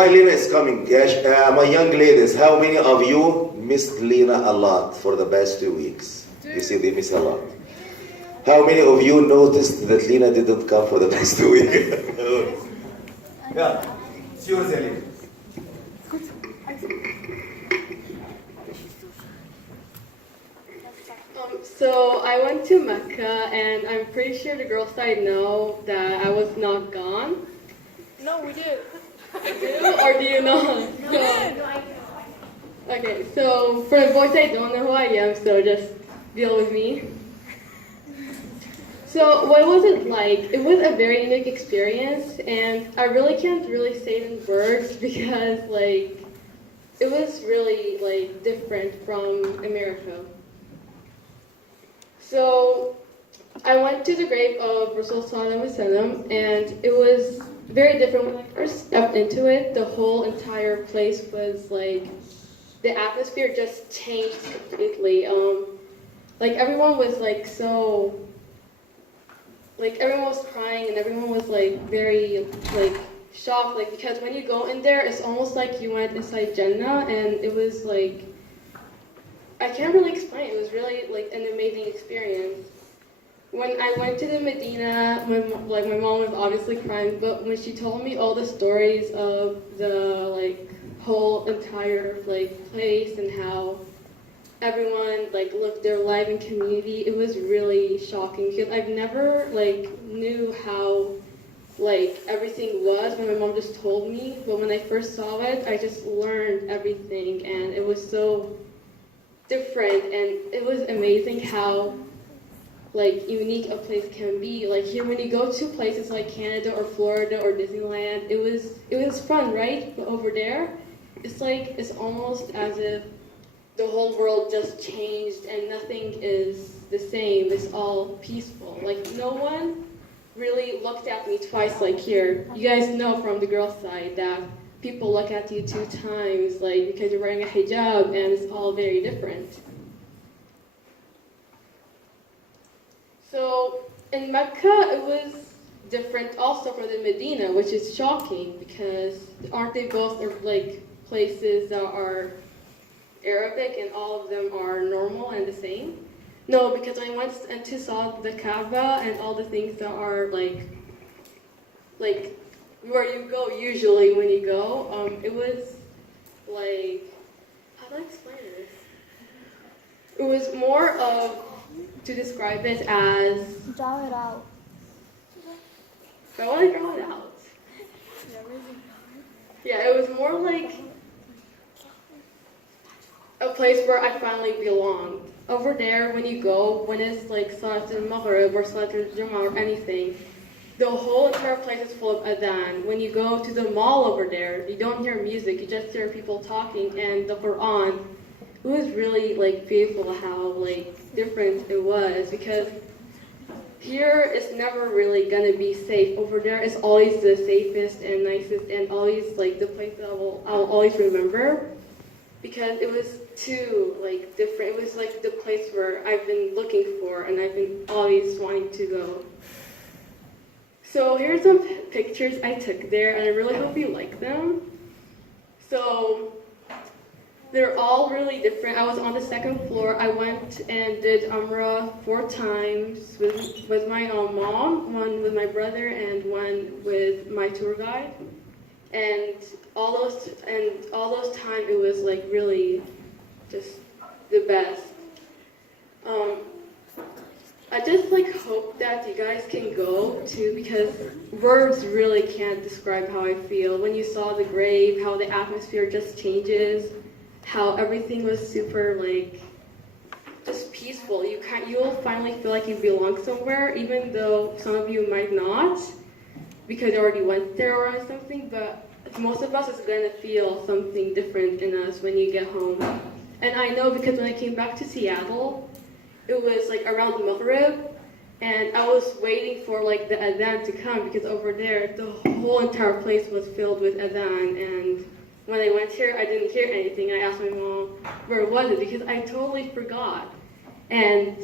While Lina is coming, my young ladies, how many of you missed Lina a lot for the past 2 weeks? You see, they miss a lot. How many of you noticed that Lina didn't come for the past 2 weeks? Yeah, it's yours, Lina. So I went to Mecca, and I'm pretty sure the girls' side know that I was not gone. No, we did. Or do you know? No. Okay, so for the boys, I don't know who I am, so just deal with me. So what was it like? It was a very unique experience, and I really can't really say it in words because it was really different from America. So I went to the grave of Rasul Sallallahu Alaihi Wasallam, and it was very different when I first stepped into it. The whole entire place was the atmosphere just changed completely. Everyone was everyone was crying, and everyone was very shocked, because when you go in there, it's almost like you went inside Jannah, and it was I can't really explain. It was really an amazing experience. When I went to the Medina, my mom was obviously crying, but when she told me all the stories of the whole entire place and how everyone lived their life in community, it was really shocking because I've never knew how everything was when my mom just told me. But when I first saw it, I just learned everything, and it was so different, and it was amazing how unique a place can be. Here, when you go to places like Canada or Florida or Disneyland, it was fun, right? But over there, it's almost as if the whole world just changed and nothing is the same. It's all peaceful. No one really looked at me twice like here. You guys know from the girls' side that people look at you 2 times, because you're wearing a hijab, and it's all very different. So in Mecca, it was different also for the Medina, which is shocking because aren't they both places that are Arabic and all of them are normal and the same? No, because I went and saw the Kaaba and all the things that are where you go usually when you go. It was how do I explain it? It was more of, to describe it as... Draw it out. I want to draw it out. Yeah, it was more like a place where I finally belonged. Over there, when you go, when it's Salat al-Maghrib or Salat al-Jum'ah or anything, the whole entire place is full of adhan. When you go to the mall over there, you don't hear music, you just hear people talking, and the Quran. It was really beautiful how different it was, because here it's never really gonna be safe. Over there it's always the safest and nicest, and always the place that I'll always remember, because it was too different. It was the place where I've been looking for and I've been always wanting to go. So here's some pictures I took there, and I really hope you like them. So they're all really different. I was on the 2nd floor. I went and did Umrah 4 times with my mom, 1 with my brother, and 1 with my tour guide. And all those times, it was really just the best. I just hope that you guys can go too, because words really can't describe how I feel. When you saw the grave, how the atmosphere just changes, how everything was super just peaceful. You'll finally feel like you belong somewhere, even though some of you might not, because you already went there or something, but most of us is gonna feel something different in us when you get home. And I know because when I came back to Seattle, it was around Maghrib, and I was waiting for the adhan to come, because over there the whole entire place was filled with adhan. And when I went here, I didn't hear anything. I asked my mom where was it, because I totally forgot. And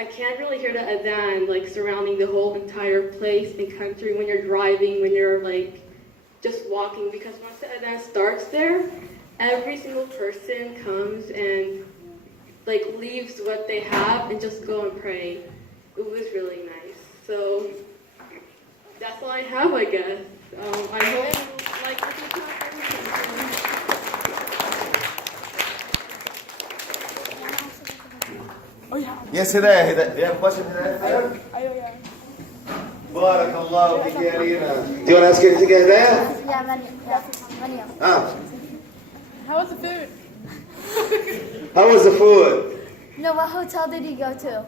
I can't really hear the adhan surrounding the whole entire place and country when you're driving, when you're just walking, because once the adhan starts there, every single person comes and like leaves what they have and just go and pray. It was really nice. So that's all I have, I guess. I hope you like what you Yes, Hidayah. You have a question, Hidayah? أيوة. Barakallahu fiki ya Lina. Do you want to ask anything, Hidayah? Yeah, Maryam. Ah. How was the food? How was the food? No, what hotel did you go to?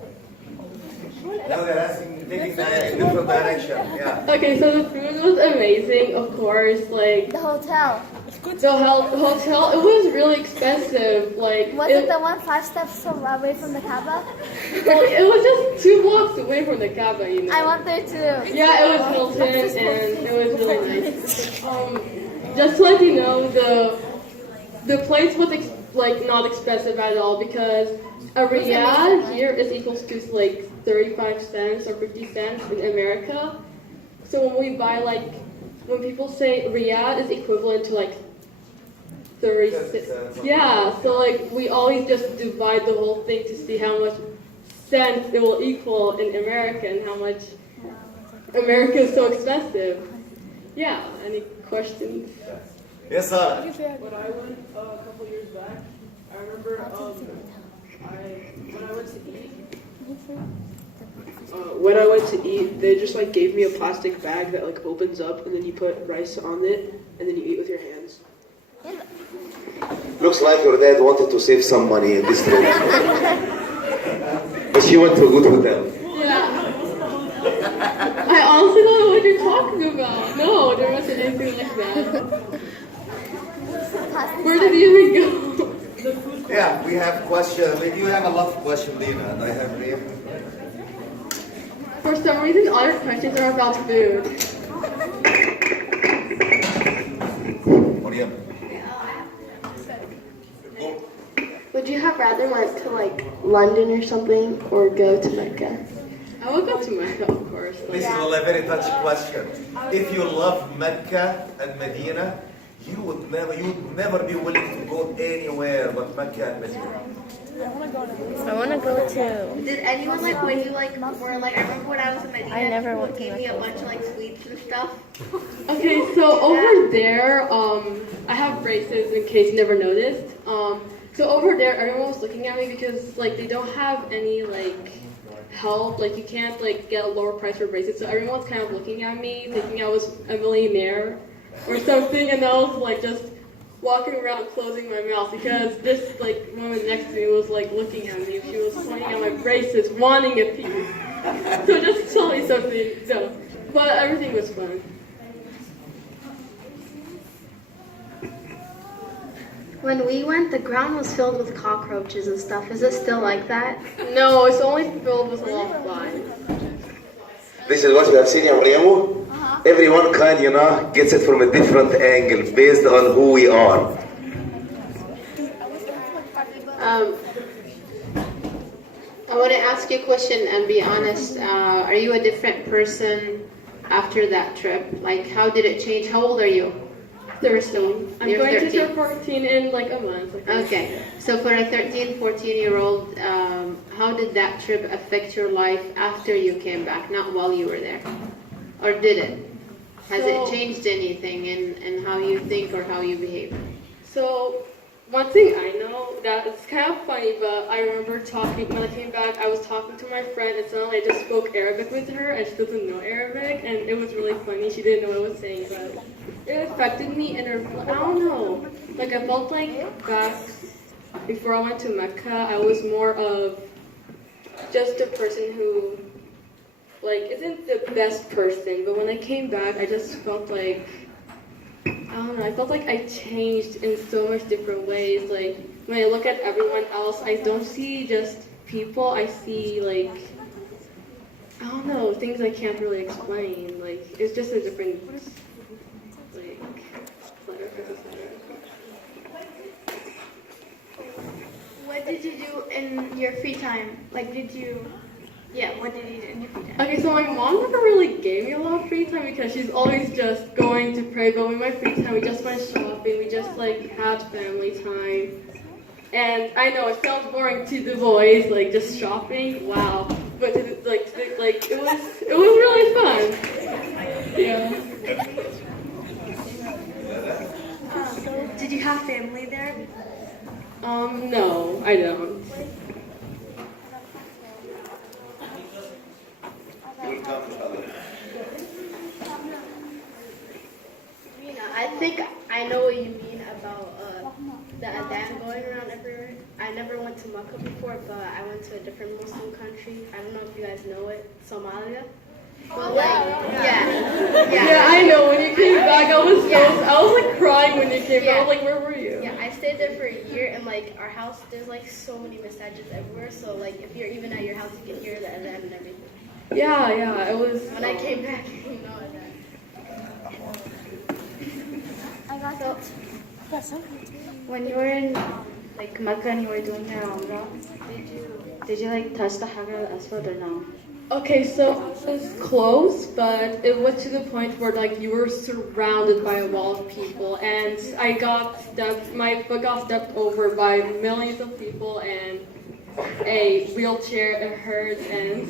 Now they're asking, taking different direction. Yeah. Okay, so the food was amazing, of course. Like The hotel. the hotel, it was really expensive. Like Was it the one 5 steps away from the Kaaba? well, it was just 2 blocks away from the Kaaba, you know. I went there too. Yeah, it was Hilton, and it was really nice. Just to let you know, the place was like not expensive at all, because a riyal here is equals to like 35 cents or 50 cents in America. So when we buy when people say riyal is equivalent to like 36, yeah. So like we always just divide the whole thing to see how much cents it will equal in America and how much America is so expensive. Yeah. Any questions? Yes, Sarah. When I went a couple years back, I remember when I went to eat. When I went to eat, they just like gave me a plastic bag that like opens up, and then you put rice on it, and then you eat with your hands. Looks like your dad wanted to save some money in this trip. But she went to a good hotel. Yeah. I honestly don't know what you're talking about. No, there wasn't anything like that. Where did you even go? Yeah, we have questions. You have a lot of questions, Lina, and I have here. For some reason, all your questions are about food. Maryam. Would you have rather went to like London or something, or go to Mecca? I will go to Mecca, of course. This is a very touchy question. If you love Mecca and Medina, you would never be willing to go anywhere but Mecca and Medina. I want to go too. Did anyone like when you like were like? I remember when I was in Medina, I never went to gave me a Mecca. bunch of like sweets and stuff. Okay, so over there, I have braces in case you never noticed. So over there, everyone was looking at me because like they don't have any like help. Like you can't like get a lower price for braces. So everyone's kind of looking at me, thinking I was a millionaire or something, and I was like just walking around closing my mouth because this like woman next to me was like looking at me. She was pointing at my braces, wanting a piece. So just tell me something. So, but everything was fun. When we went, the ground was filled with cockroaches and stuff. Is it still like that? No, it's only filled with a lot of flies. This is what we have seen, ya Maryamu. Everyone gets it from a different angle based on who we are. I want to ask you a question and be honest. Are you a different person after that trip? Like, how did it change? How old are you? 13. I'm You're going 13. to turn 14 in like a month. Okay, so for a 13, 14-year-old, how did that trip affect your life after you came back, not while you were there? Or did it? Has it changed anything in how you think or how you behave? So, one thing I know that it's kind of funny, but I remember when I came back, I was talking to my friend, and suddenly I just spoke Arabic with her, and she doesn't know Arabic, and it was really funny. She didn't know what I was saying, but it affected me, and I don't know. Like, I felt like back before I went to Mecca, I was more of just a person who, like, isn't the best person, but when I came back, I just felt like, I don't know, I felt like I changed in so much different ways. Like, when I look at everyone else, I don't see just people, I see, like, I don't know, things I can't really explain. Like, it's just a different, like, letter. What did you do in your free time? Like, did you Yeah, what did you do in your free time? Okay, so my mom never really gave me a lot of free time because she's always just going to pray, but with my free time, we just went shopping, we just like had family time. And I know it sounds boring to the boys, like just shopping, wow. But to the, like it was really fun. Yeah. Did you have family there? No, I don't. Rina, I think I know what you mean about the adhan going around everywhere. I never went to Mecca before, but I went to a different Muslim country. I don't know if you guys know it, Somalia. But Yeah, I know. When you came back, I was like crying when you came back. I was like, where were you? Yeah, I stayed there for a year, and like our house, there's like so many massages everywhere. So like if you're even at your house, you can hear the adhan and everything. Yeah, it was. When I came back, you know adhan. I got it. When you were in like Mecca and you were doing your Umrah, did you like touch the Hajar al-Aswad or no? Okay, so it was close, but it was to the point where like you were surrounded by a wall of people, and my foot got stepped over by millions of people, and a wheelchair hurt, and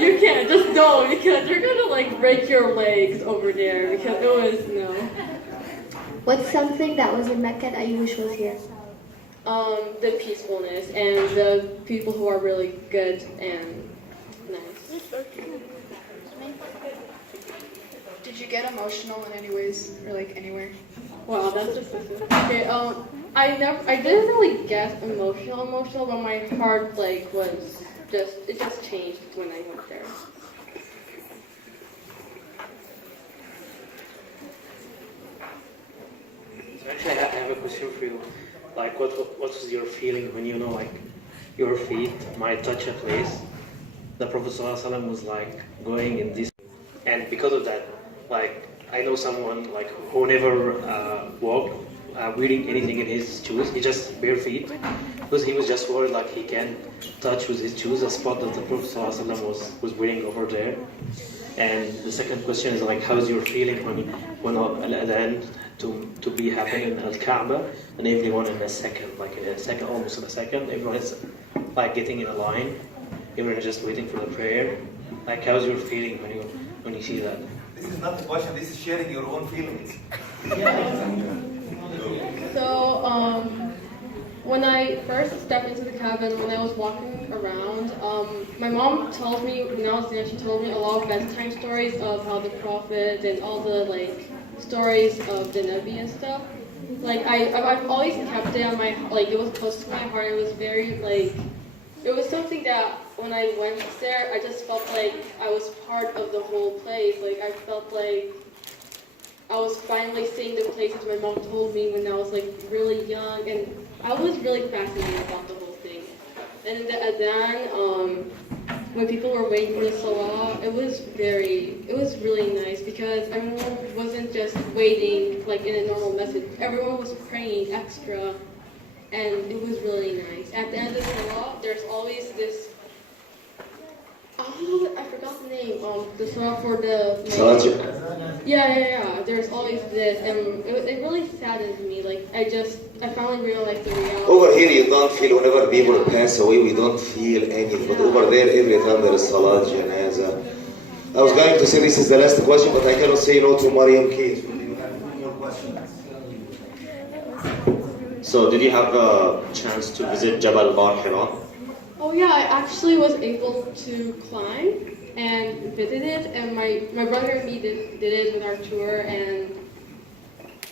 you can't, just don't, because you're gonna like break your legs over there, because it was, no. What's something that was in Mecca that you wish was here? The peacefulness, and the people who are really good and nice. Did you get emotional in any ways or like anywhere? Wow, that's just okay. I didn't really get emotional, but my heart like it just changed when I went there. Actually, I have a question for you. Like, what was your feeling when you know, like, your feet might touch a place? The Prophet ﷺ was like going in this, and because of that, like, I know someone like who never walked wearing anything in his shoes. He just bare feet because he was just worried like he can touch with his shoes a spot that the Prophet ﷺ was wearing over there. And the second question is like, how's your feeling when al-adhan to be happening in Al-Kaaba and everyone in a second, almost in a second, everyone is like getting in a line, everyone is just waiting for the prayer. Like, how's your feeling when you see that? This is not a question, this is sharing your own feelings. So, when I first stepped into the cabin, when I was walking around, my mom told me, when I was there, she told me a lot of bedtime stories of how the Prophet and all the, like, stories of the Nabi and stuff. Like, I've always kept it on my, like, it was close to my heart. It was very, like, it was something that when I went there, I just felt like I was part of the whole place. Like, I felt like I was finally seeing the places my mom told me when I was, like, really young. And I was really fascinated about the whole thing. And the adhan, when people were waiting for the salah, it was really nice because everyone wasn't just waiting like in a normal message. Everyone was praying extra, and it was really nice. At the end of the salah, there's always this, I forgot the name, the salah for the... Yeah. There's always this, and it really saddens me. Like, I finally realized the reality. Over here, you don't feel, whenever people pass away, we don't feel anything. But over there, every time there is salat, janazah. I was going to say this is the last question, but I cannot say no to Mariam K. So you have more questions. So, did you have a chance to visit Jabal Bar Hira? Oh yeah, I actually was able to climb and visit it, and my brother and me did it with our tour, and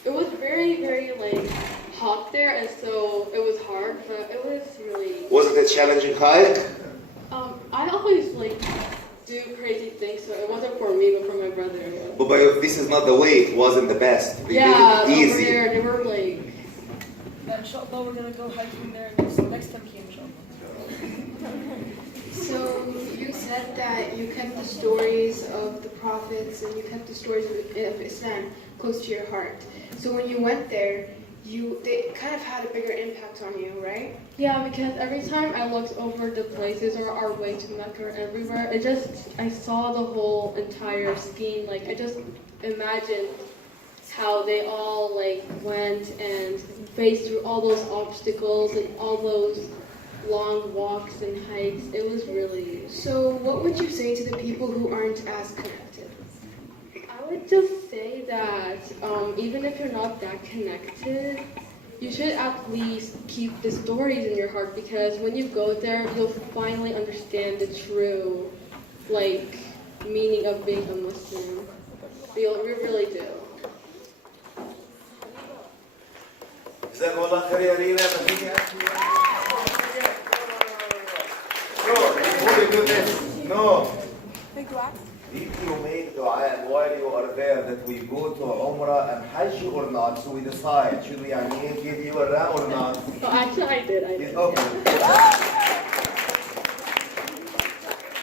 it was very, very like hot there, and so it was hard, but it was really... Was it a challenging hike? I always like do crazy things, so it wasn't for me, but for my brother. But this is not the way, it wasn't the best. They did it easy. Over there, they were like... Inshallah, we're gonna go hiking there next time here, inshallah. So you said that you kept the stories of the prophets and you kept the stories of Islam close to your heart. So when you went there, they kind of had a bigger impact on you, right? Yeah, because every time I looked over the places or our way to Mecca or everywhere, I saw the whole entire scheme. Like, I just imagined how they all like went and faced through all those obstacles and all those long walks and hikes. It was really... So what would you say to the people who aren't as connected? I would just say that even if you're not that connected, you should at least keep the stories in your heart, because when you go there, you'll finally understand the true, like, meaning of being a Muslim. We really do. جزاك الله خير يا لينا. No, before you do this, no. If you make dua while you are there that we go to Umrah and Hajj or not, so we decide should we give you a ra or not. Oh, actually, I did. Okay.